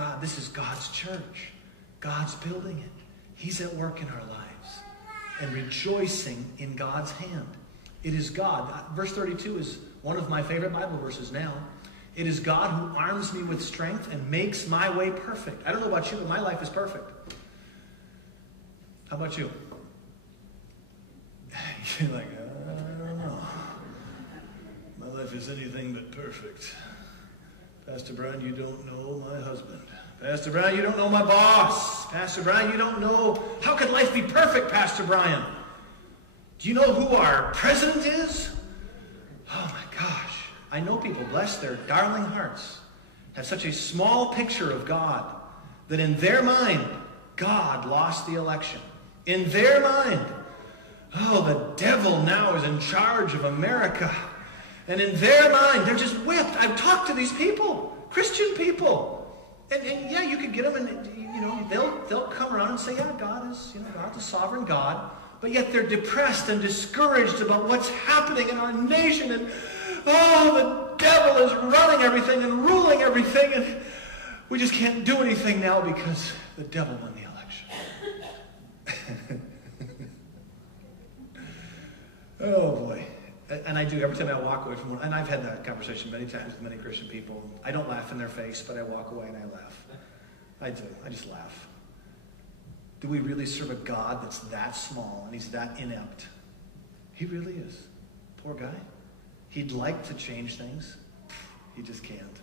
God, this is God's church. God's building it. He's at work in our lives and rejoicing in God's hand. It is God. Verse 32 is one of my favorite Bible verses now. It is God who arms me with strength and makes my way perfect. I don't know about you, but my life is perfect. How about you? You're like, I don't know. My life is anything but perfect. Pastor Brian, you don't know my husband. Pastor Brian, you don't know my boss. Pastor Brian, you don't know. How could life be perfect, Pastor Brian? Do you know who our president is? Oh my gosh. I know people, bless their darling hearts, have such a small picture of God that in their mind, God lost the election. In their mind, oh, the devil now is in charge of America. And in their mind, they're just whipped. I've talked to these people, Christian people. And yeah, you could get them and, they'll come around and say, yeah, God is, God's a sovereign God. But yet they're depressed and discouraged about what's happening in our nation. And, the devil is running everything and ruling everything. And we just can't do anything now because the devil won the election. Oh, boy. And I do every time I walk away from one. And I've had that conversation many times with many Christian people. I don't laugh in their face, but I walk away and I laugh. I do. I just laugh. Do we really serve a God that's that small and he's that inept? He really is. Poor guy. He'd like to change things. He just can't.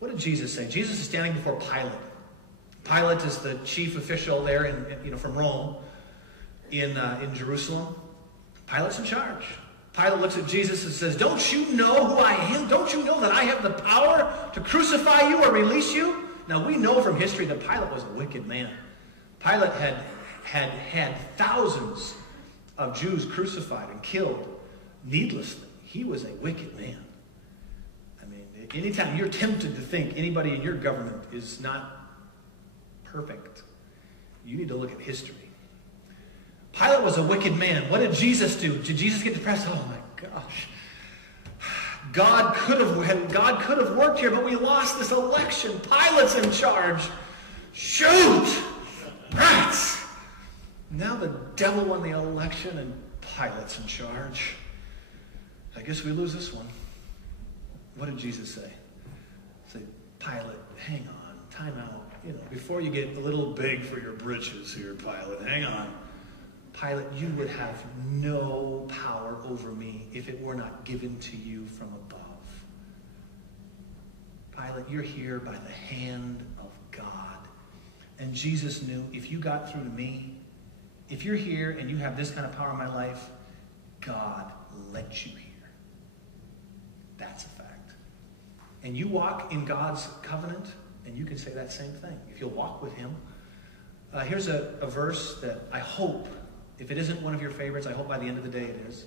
What did Jesus say? Jesus is standing before Pilate. Pilate is the chief official there from Rome in Jerusalem. Pilate's in charge. Pilate looks at Jesus and says, don't you know who I am? Don't you know that I have the power to crucify you or release you? Now, we know from history that Pilate was a wicked man. Pilate had thousands of Jews crucified and killed needlessly. He was a wicked man. I mean, anytime you're tempted to think anybody in your government is not perfect, you need to look at history. Pilate was a wicked man. What did Jesus do? Did Jesus get depressed? Oh my gosh. God could have worked here, but we lost this election. Pilate's in charge. Shoot! Rats! Now the devil won the election and Pilate's in charge. I guess we lose this one. What did Jesus say? Say, Pilate, hang on, time out. Before you get a little big for your britches here, Pilate, hang on. Pilate, you would have no power over me if it were not given to you from above. Pilate, you're here by the hand of God. And Jesus knew, if you got through to me, if you're here and you have this kind of power in my life, God let you here. That's a fact. And you walk in God's covenant, and you can say that same thing. If you'll walk with him. Here's a verse that I hope, if it isn't one of your favorites, I hope by the end of the day it is.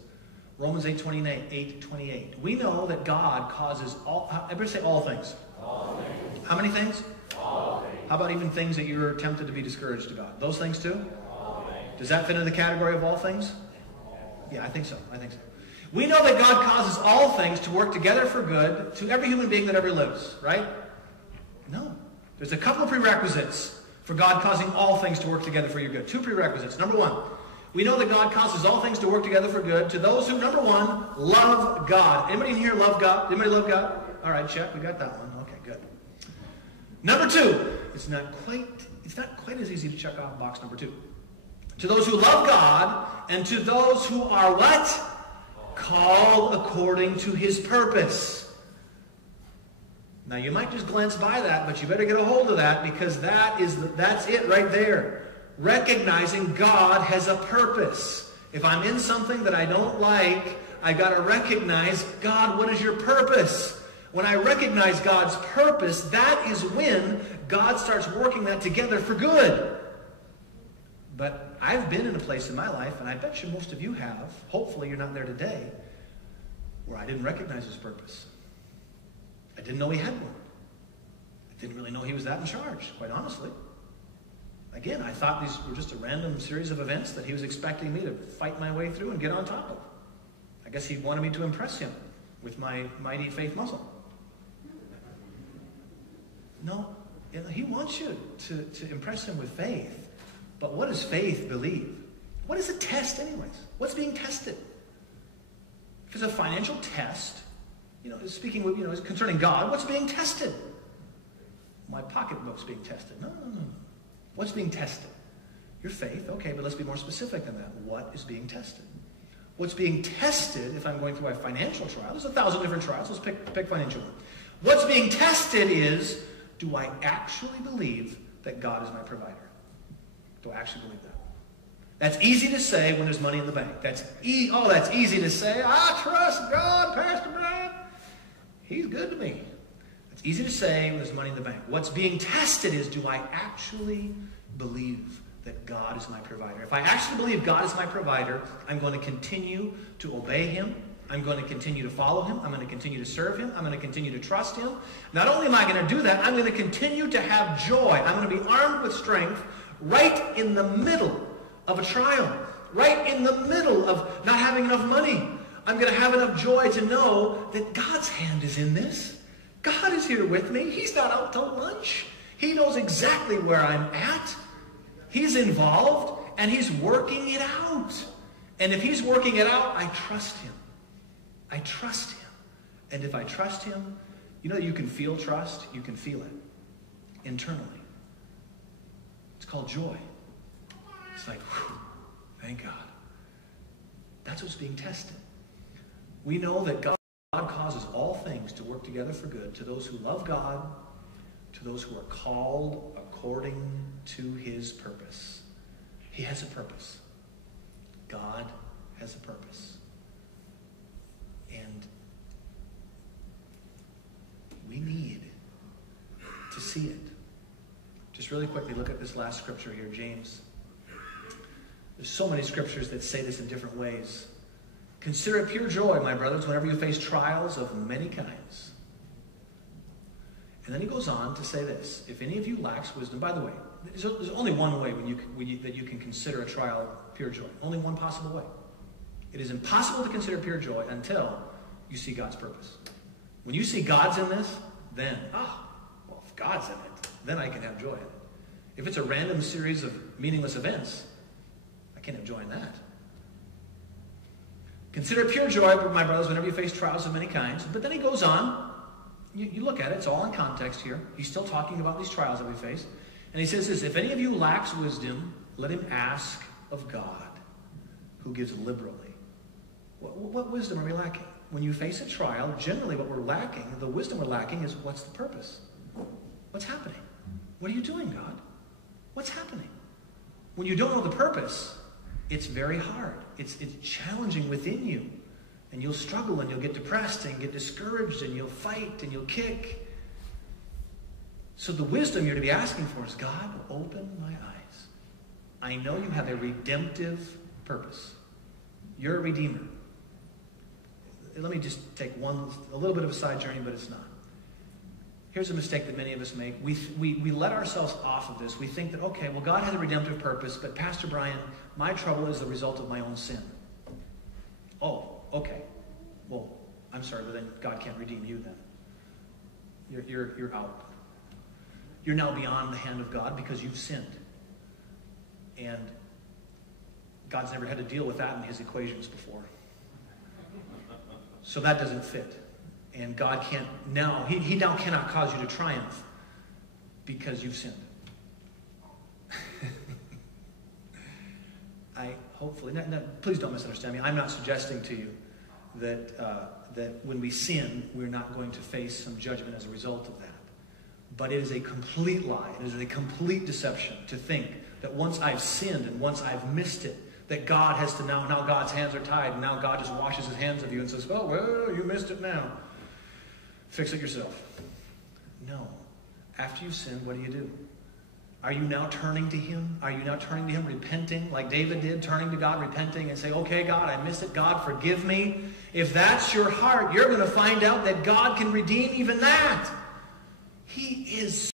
Romans 8:28. We know that God causes all, everybody say all things. All things. How many things? All things. How about even things that you're tempted to be discouraged about? Those things too? All things. Does that fit into the category of all things? Yeah, I think so. We know that God causes all things to work together for good to every human being that ever lives, right? No. There's a couple of prerequisites for God causing all things to work together for your good. Two prerequisites. Number one, we know that God causes all things to work together for good to those who, number one, love God. Anybody in here love God? Anybody love God? All right, check. We got that one. Okay, good. Number two, it's not quite as easy to check off box number two. To those who love God and to those who are what? Called according to his purpose. Now, you might just glance by that, but you better get a hold of that because that's it right there. Recognizing God has a purpose. If I'm in something that I don't like, I got to recognize, God, what is your purpose? When I recognize God's purpose, that is when God starts working that together for good. But I've been in a place in my life, and I bet you most of you have, hopefully you're not there today, where I didn't recognize his purpose. I didn't know he had one. I didn't really know he was that in charge, quite honestly. Again, I thought these were just a random series of events that he was expecting me to fight my way through and get on top of. I guess he wanted me to impress him with my mighty faith muscle. No, he wants you to impress him with faith. But what does faith believe? What is a test anyways? What's being tested? If it's a financial test, speaking with, concerning God, what's being tested? My pocketbook's being tested. No. What's being tested? Your faith. Okay, but let's be more specific than that. What is being tested? What's being tested, if I'm going through a financial trial, there's 1,000 different trials. Let's pick financial one. What's being tested is, do I actually believe that God is my provider? Do I actually believe that? That's easy to say when there's money in the bank. That's easy to say. I trust God, Pastor Brian. He's good to me. It's easy to say when there's money in the bank. What's being tested is, do I actually believe that God is my provider? If I actually believe God is my provider, I'm going to continue to obey him. I'm going to continue to follow him. I'm going to continue to serve him. I'm going to continue to trust him. Not only am I going to do that, I'm going to continue to have joy. I'm going to be armed with strength right in the middle of a trial, right in the middle of not having enough money. I'm going to have enough joy to know that God's hand is in this. God is here with me. He's not out to lunch. He knows exactly where I'm at. He's involved, and he's working it out. And if he's working it out, I trust him. I trust him. And if I trust him, you can feel trust. You can feel it internally. It's called joy. It's like, whew, thank God. That's what's being tested. We know that God causes all things to work together for good to those who love God, to those who are called according to his purpose. He has a purpose. God has a purpose. And we need to see it. Just really quickly look at this last scripture here, James. There's so many scriptures that say this in different ways. Consider it pure joy, my brothers, whenever you face trials of many kinds. And then he goes on to say this. If any of you lacks wisdom, by the way, there's only one way that you can consider a trial pure joy. Only one possible way. It is impossible to consider pure joy until you see God's purpose. When you see God's in this, then, if God's in it, then I can have joy in it. If it's a random series of meaningless events, I can't have joy in that. Consider it pure joy, my brothers, whenever you face trials of many kinds. But then he goes on. You look at it. It's all in context here. He's still talking about these trials that we face. And he says this, if any of you lacks wisdom, let him ask of God, who gives liberally. What wisdom are we lacking? When you face a trial, generally what we're lacking, the wisdom we're lacking is, what's the purpose? What's happening? What are you doing, God? What's happening? When you don't know the purpose, it's very hard. It's challenging within you. And you'll struggle and you'll get depressed and get discouraged and you'll fight and you'll kick. So the wisdom you're to be asking for is, God, open my eyes. I know you have a redemptive purpose. You're a redeemer. Let me just take a little bit of a side journey, but it's not. Here's a mistake that many of us make. We let ourselves off of this. We think that, okay, well, God has a redemptive purpose, but Pastor Brian, my trouble is the result of my own sin. Oh, okay. Well, I'm sorry, but then God can't redeem you then. You're out. You're now beyond the hand of God because you've sinned. And God's never had to deal with that in his equations before. So that doesn't fit. And God can't now, he now cannot cause you to triumph because you've sinned. Please don't misunderstand me. I'm not suggesting to you that when we sin, we're not going to face some judgment as a result of that. But it is a complete lie. It is a complete deception to think that once I've sinned and once I've missed it, that God has to now God's hands are tied, and now God just washes his hands of you and says, well, you missed it now. Fix it yourself. No. After you've sinned, what do? Are you now turning to him? Are you now turning to him, repenting like David did, turning to God, repenting and say, okay, God, I missed it. God, forgive me. If that's your heart, you're going to find out that God can redeem even that. He is